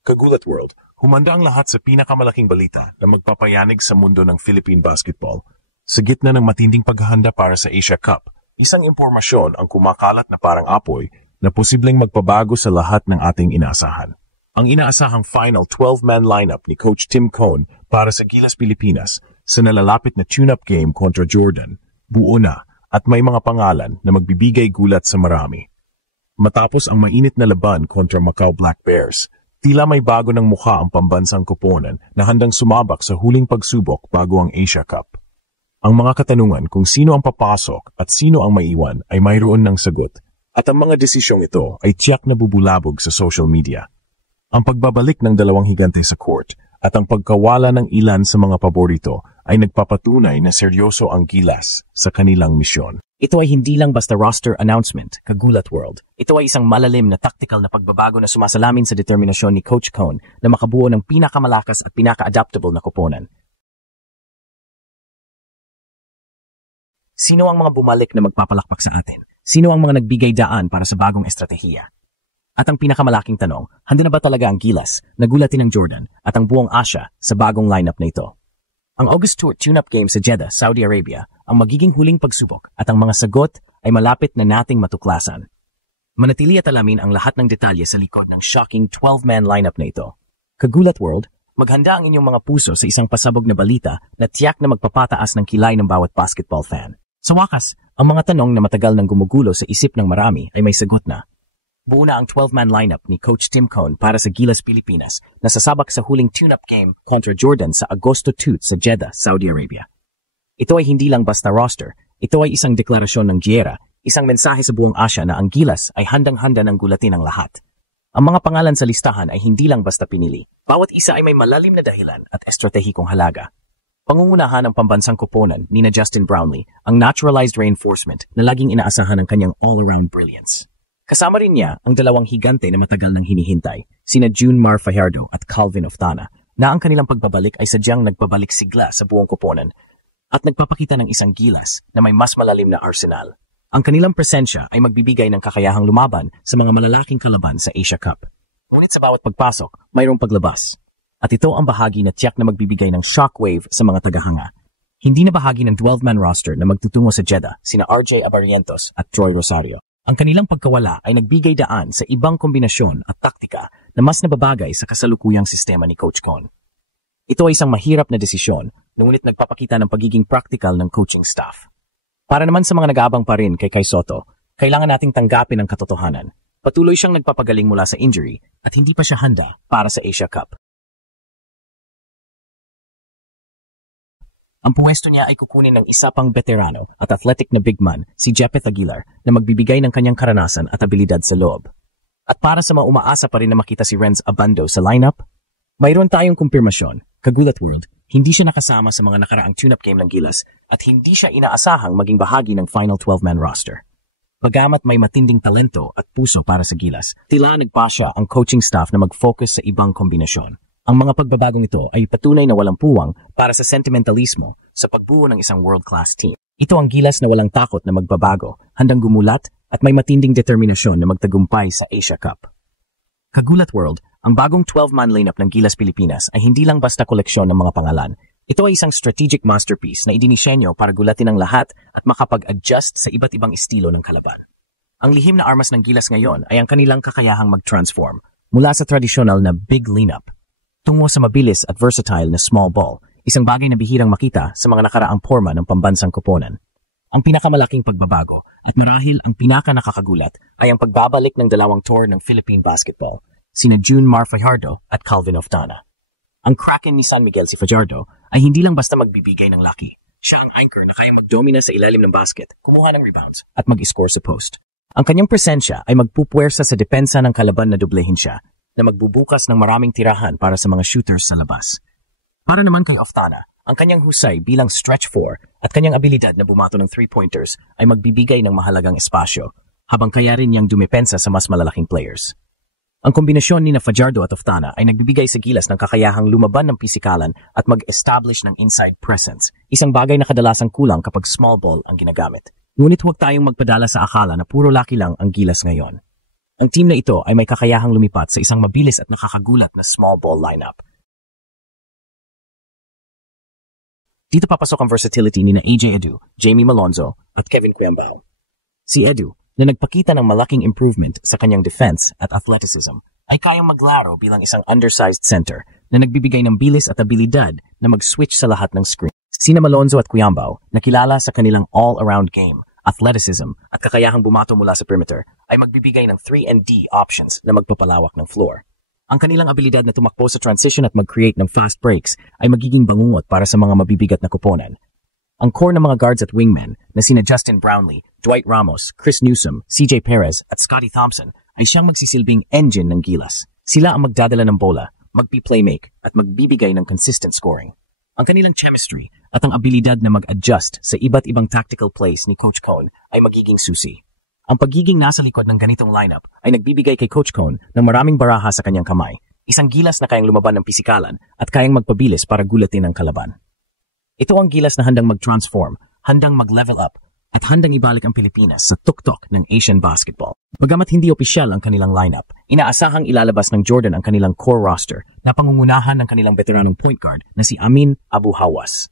Kagulat World, humanda ang lahat sa pinakamalaking balita na magpapayanig sa mundo ng Philippine basketball. Sa gitna ng matinding paghahanda para sa Asia Cup, isang impormasyon ang kumakalat na parang apoy na posibleng magpabago sa lahat ng ating inaasahan. Ang inaasahang final 12-man lineup ni Coach Tim Cone para sa Gilas Pilipinas sa nalalapit na tune-up game kontra Jordan, buo na at may mga pangalan na magbibigay gulat sa marami. Matapos ang mainit na laban kontra Macau Black Bears, tila may bago ng mukha ang pambansang koponan na handang sumabak sa huling pagsubok bago ang Asia Cup. Ang mga katanungan kung sino ang papasok at sino ang maiwan ay mayroon ng sagot, at ang mga desisyong ito ay tiyak na bubulabog sa social media. Ang pagbabalik ng dalawang higante sa court at ang pagkawala ng ilan sa mga paborito ay nagpapatunay na seryoso ang Gilas sa kanilang misyon. Ito ay hindi lang basta roster announcement, Kagulat World. Ito ay isang malalim na tactical na pagbabago na sumasalamin sa determinasyon ni Coach Cone na makabuo ng pinakamalakas at pinaka-adaptable na koponan. Sino ang mga bumalik na magpapalakpak sa atin? Sino ang mga nagbigay daan para sa bagong estratehiya? At ang pinakamalaking tanong, handa na ba talaga ang Gilas na gulatin ng Jordan at ang buong Asia sa bagong lineup na ito? Ang August Tour tune-up game sa Jeddah, Saudi Arabia, ang magiging huling pagsubok at ang mga sagot ay malapit na nating matuklasan. Manatili at alamin ang lahat ng detalye sa likod ng shocking 12-man lineup na ito. Kagulat World, maghanda ang inyong mga puso sa isang pasabog na balita na tiyak na magpapataas ng kilay ng bawat basketball fan. Sa wakas, ang mga tanong na matagal nang gumugulo sa isip ng marami ay may sagot na. Buo na ang 12-man lineup ni Coach Tim Cone para sa Gilas Pilipinas na sasabak sa huling tune-up game kontra Jordan sa Agosto 2 sa Jeddah, Saudi Arabia. Ito ay hindi lang basta roster, ito ay isang deklarasyon ng Giera, isang mensahe sa buong Asia na ang Gilas ay handang-handa ng gulatin ang lahat. Ang mga pangalan sa listahan ay hindi lang basta pinili. Bawat isa ay may malalim na dahilan at estratehikong halaga. Pangungunahan ng pambansang koponan ni na Justin Brownlee ang naturalized reinforcement na laging inaasahan ng kanyang all-around brilliance. Kasama rin niya ang dalawang higante na matagal nang hinihintay, sina June Mar Fajardo at Calvin Oftana, na ang kanilang pagbabalik ay sadyang nagpabalik sigla sa buong koponan at nagpapakita ng isang Gilas na may mas malalim na arsenal. Ang kanilang presensya ay magbibigay ng kakayahang lumaban sa mga malalaking kalaban sa Asia Cup. Ngunit sa bawat pagpasok, mayroong paglabas. At ito ang bahagi na tiyak na magbibigay ng shockwave sa mga tagahanga. Hindi na bahagi ng 12-man roster na magtutungo sa Jeddah, sina RJ Abarientos at Joy Rosario. Ang kanilang pagkawala ay nagbigay daan sa ibang kombinasyon at taktika na mas nababagay sa kasalukuyang sistema ni Coach Cone. Ito ay isang mahirap na desisyon, ngunit nagpapakita ng pagiging practical ng coaching staff. Para naman sa mga nag-aabang pa rin kay Soto, kailangan nating tanggapin ang katotohanan. Patuloy siyang nagpapagaling mula sa injury at hindi pa siya handa para sa Asia Cup. Ang puwesto niya ay kukunin ng isa pang veterano at athletic na big man, si Jepeth Aguilar, na magbibigay ng kanyang karanasan at abilidad sa loob. At para sa mga umaasa pa rin na makita si Renz Abando sa lineup, mayroon tayong kumpirmasyon, Kagulat World, hindi siya nakasama sa mga nakaraang tune-up game ng Gilas at hindi siya inaasahang maging bahagi ng final 12-man roster. Bagamat may matinding talento at puso para sa Gilas, tila nagpasya ang coaching staff na mag-focus sa ibang kombinasyon. Ang mga pagbabagong ito ay patunay na walang puwang para sa sentimentalismo sa pagbuo ng isang world-class team. Ito ang Gilas na walang takot na magbabago, handang gumulat at may matinding determinasyon na magtagumpay sa Asia Cup. Kagulat World, ang bagong 12-man lineup ng Gilas Pilipinas ay hindi lang basta koleksyon ng mga pangalan. Ito ay isang strategic masterpiece na idinisenyo para gulatin ang lahat at makapag-adjust sa iba't ibang estilo ng kalaban. Ang lihim na armas ng Gilas ngayon ay ang kanilang kakayahang mag-transform mula sa tradisyonal na big lineup tungo sa mabilis at versatile na small ball, isang bagay na bihirang makita sa mga nakaraang porma ng pambansang koponan. Ang pinakamalaking pagbabago at marahil ang pinaka-nakakagulat ay ang pagbabalik ng dalawang tour ng Philippine basketball, sina June Mar Fajardo at Calvin Oftana. Ang Kraken ni San Miguel si Fajardo ay hindi lang basta magbibigay ng laki. Siya ang anchor na kaya magdomina sa ilalim ng basket, kumuha ng rebounds at mag-score sa post. Ang kanyang presensya ay magpupuwersa sa depensa ng kalaban na dublehin siya, na magbubukas ng maraming tirahan para sa mga shooters sa labas. Para naman kay Oftana, ang kanyang husay bilang stretch 4 at kanyang abilidad na bumato ng 3-pointers ay magbibigay ng mahalagang espasyo, habang kaya rin niyang dumepensa sa mas malalaking players. Ang kombinasyon ni Fajardo at Oftana ay nagbibigay sa Gilas ng kakayahang lumaban ng pisikalan at mag-establish ng inside presence, isang bagay na kadalasang kulang kapag small ball ang ginagamit. Ngunit huwag tayong magpadala sa akala na puro laki lang ang Gilas ngayon. Ang team na ito ay may kakayahang lumipat sa isang mabilis at nakakagulat na small ball lineup. Dito papasok ang versatility ni na AJ Edu, Jamie Malonzo at Kevin Quiambao. Si Edu, na nagpakita ng malaking improvement sa kanyang defense at athleticism, ay kayang maglaro bilang isang undersized center na nagbibigay ng bilis at abilidad na mag-switch sa lahat ng screen. Sina Malonzo at Quiambao, na kilala sa kanilang all-around game, athleticism at kakayahang bumato mula sa perimeter, ay magbibigay ng 3-and-D options na magpapalawak ng floor. Ang kanilang abilidad na tumakbo sa transition at mag-create ng fast breaks ay magiging bangungot para sa mga mabibigat na koponan. Ang core ng mga guards at wingmen na sina Justin Brownlee, Dwight Ramos, Chris Newsom, CJ Perez at Scotty Thompson ay siyang magsisilbing engine ng Gilas. Sila ang magdadala ng bola, magpi-playmake at magbibigay ng consistent scoring. Ang kanilang chemistry at ang abilidad na mag-adjust sa iba't ibang tactical plays ni Coach Cone ay magiging susi. Ang pagiging nasa likod ng ganitong lineup ay nagbibigay kay Coach Cone ng maraming baraha sa kanyang kamay, isang Gilas na kayang lumaban ng pisikalan at kayang magpabilis para gulatin ang kalaban. Ito ang Gilas na handang mag-transform, handang mag-level up, at handang ibalik ang Pilipinas sa tuktok ng Asian basketball. Bagamat hindi opisyal ang kanilang lineup, inaasahang ilalabas ng Jordan ang kanilang core roster na pangungunahan ng kanilang veteranong point guard na si Amin Abu Hawas.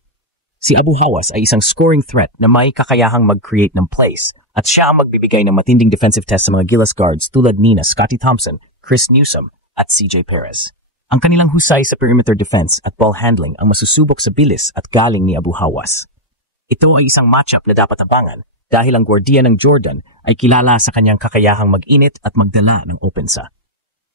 Si Abu Hawas ay isang scoring threat na may kakayahang mag-create ng plays at siya ang magbibigay ng matinding defensive test sa mga Gilas guards tulad ni na Scotty Thompson, Chris Newsom at CJ Perez. Ang kanilang husay sa perimeter defense at ball handling ang masusubok sa bilis at galing ni Abu Hawas. Ito ay isang matchup na dapat abangan dahil ang gwardiya ng Jordan ay kilala sa kanyang kakayahang mag-init at magdala ng opensa.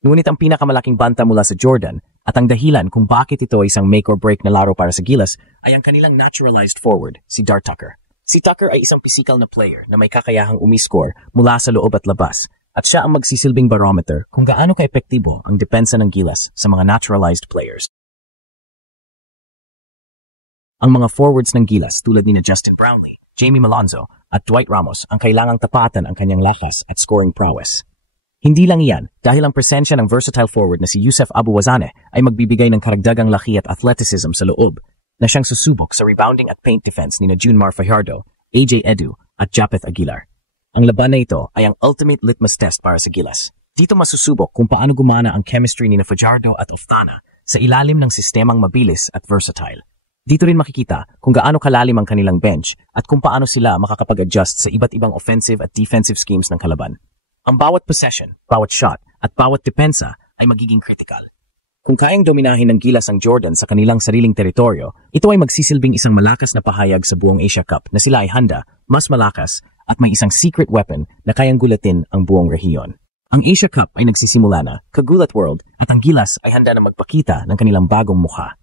Ngunit ang pinakamalaking banta mula sa Jordan at ang dahilan kung bakit ito ay isang make or break na laro para sa Gilas ay ang kanilang naturalized forward, si Dart Tucker. Si Tucker ay isang physical na player na may kakayahang umiscore mula sa loob at labas at siya ang magsisilbing barometer kung gaano ka-epektibo ang depensa ng Gilas sa mga naturalized players. Ang mga forwards ng Gilas tulad ni na Justin Brownlee, Jamie Malonzo at Dwight Ramos ang kailangang tapatan ang kanyang lakas at scoring prowess. Hindi lang iyan dahil ang presensya ng versatile forward na si Yusef Abuwazane ay magbibigay ng karagdagang laki at athleticism sa loob na siyang susubok sa rebounding at paint defense ni na Junmar Fajardo, AJ Edu at Japeth Aguilar. Ang laban na ito ay ang ultimate litmus test para sa Gilas. Dito masusubok kung paano gumana ang chemistry ni na Fajardo at Oftana sa ilalim ng sistemang mabilis at versatile. Dito rin makikita kung gaano kalalim ang kanilang bench at kung paano sila makakapag-adjust sa iba't ibang offensive at defensive schemes ng kalaban. Ang bawat possession, bawat shot at bawat depensa ay magiging critical. Kung kayang dominahin ng Gilas ang Jordan sa kanilang sariling teritoryo, ito ay magsisilbing isang malakas na pahayag sa buong Asia Cup na sila ay handa, mas malakas, at may isang secret weapon na kayang gulatin ang buong rehiyon. Ang Asia Cup ay nagsisimula na, kagulat world, at ang Gilas ay handa na magpakita ng kanilang bagong mukha.